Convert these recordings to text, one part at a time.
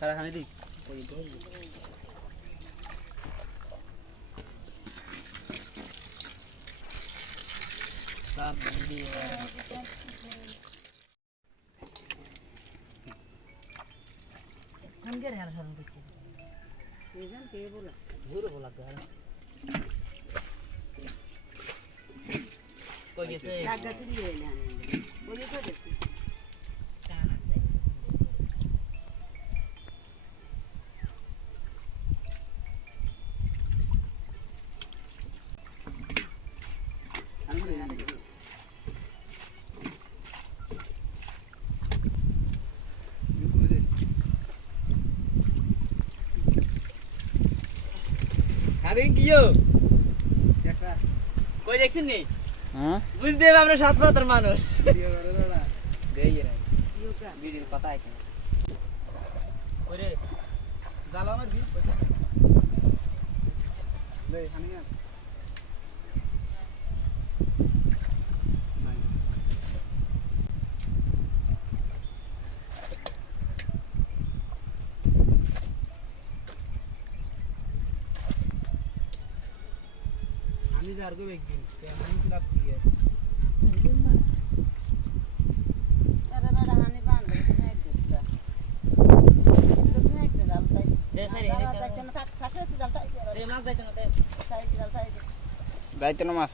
কারাখানি দি हम क्या रहना शरण बच्चे सीजन के बोला झूठ बोला कर कोई ऐसे लागत ही ले लेने बोलिए तो देखिए चाना दे আগে কিও দেখা कोई देखছিস নি হ্যাঁ বুঝতে হবে আমরা সাত পাতার মানুষ ভিডিও করে দাঁড়া দেই রে ভিডিও কা ভিডিও কথা আছে ওরে জালা আমার দি দেই খানি না আমি যার গো একদিন কেমন ক্লাব দিয়ে अरे ना रहने बांध दे नहीं दिखता तो नहीं दिखता डालता दे सरी है डालता है ना खाते तो डालता है रे मास जाते ना ते साइड डालता है যাইতে না মাছ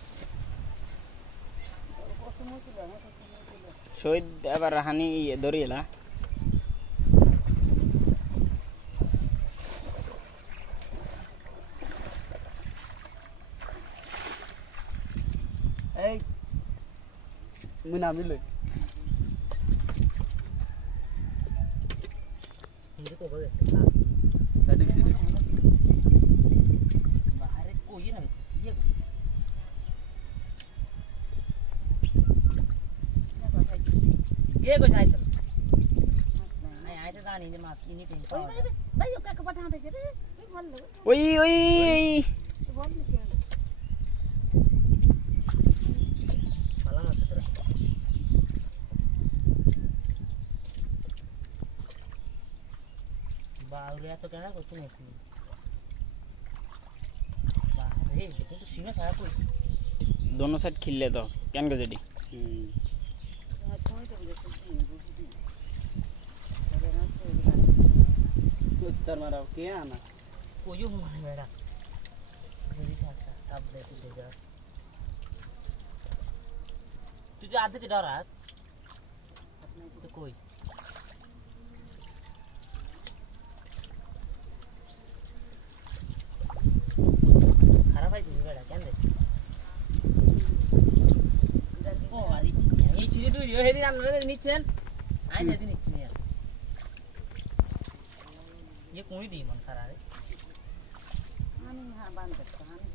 কত মুশকিল है কত মুশকিল শহীদ এবার হানি ধরিলা এই মুনা মিলে हिंदी तो बोले সাইডে গেছি बाहर कोई ना ये कुछ आए चल नहीं आए तो जानी ने मास इन्हीं टेंशन ओए भाई भाई यो का पठा दे रे ये बोल लो ওই ওই बोल ले साला मास तेरा बावरिया तो कहना कुछ नहीं सुनी बाहर रे लेकिन तो सीना सारा कोई दोनों साइड खिलले तो কেন কে যেটি उत्तर माराओ के आना कोई हूँ मारे मेरा मेरी साथ अब दे तू दे जा तुझे आधे के डर आस तो कोई खराब है चीज़ बेटा क्या दे ओ वाली चीज़ ये चीज़ तू ये दिन आने नीचे आए जल्दी नीचे नहीं ये कोई दी मन खरा रे আমি হ্যাঁ বান করতে আমি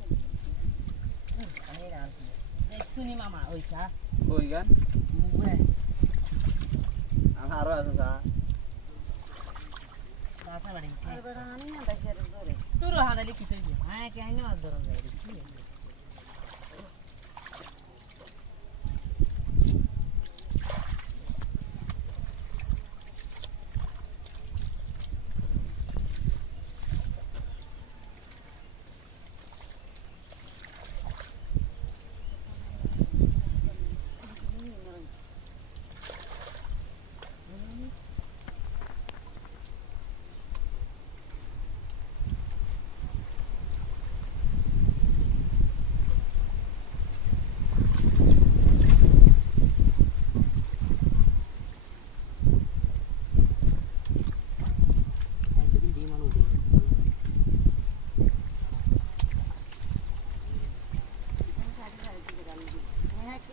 अरे यार देख सुनी मामा ओइसा কই গান मुए আমারও আছে যা कासा बड़ी আরে বড় আমি না দেখে রে ধরে तू रहा दे किते जी हां क्या है ना दरन दे रे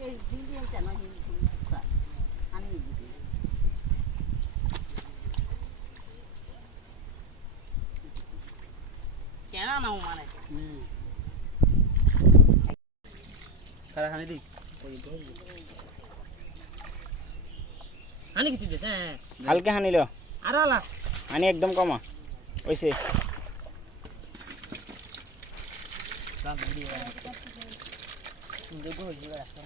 এই ভিডিও কেন আমি कहना ना हूं माने কারাখানি দি हानि किती देते হালকা হানিলো अरे आला হানি একদম কমা ওইসে काम वीडियो देखो ये रास्ता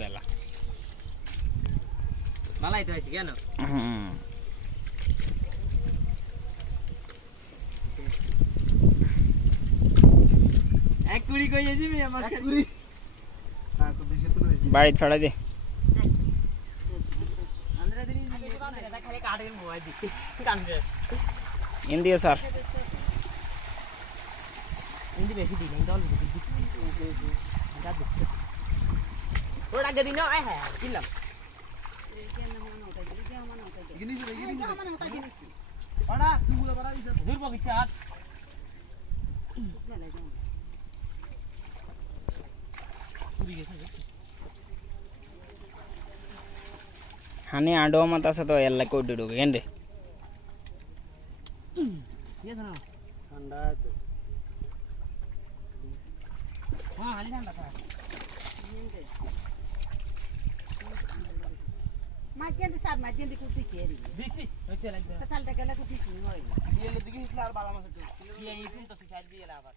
গেলা মালাই তো হয়েছে কেন হুম এক কুড়ি কইয়ে দিবি আমার এক কুড়ি হ্যাঁ তো বেশি তো হয়েছে বাড়ি ছড়া দে আমরা দিন খালি কাটের মোবাইল দিচ্ছি কান্দে ইন্ডিয়া স্যার ইন্দি বেশি দিন দল দিচ্ছি যা দিচ্ছে ওর আগে দিন আয় হ্যাঁ দিলাম গিনি পাড়া তুই গুলো পাড়া দিছ দূর বগিচা পুরি গেছে হানি আডো মত আছে তো এল্লা কই ডুডু গেন্ডে ये सुनो ঠান্ডা তো हां हाली ठंडा था মাঝখানে সাপ মাঝখানে কুটি খেয়ে दिसी वैसे लगता है তাহলে গেলে কুটি শুনি হয় দিয়ে দিকে হিটলার বালা মাছ ये इसी तो शायद भी ये लावा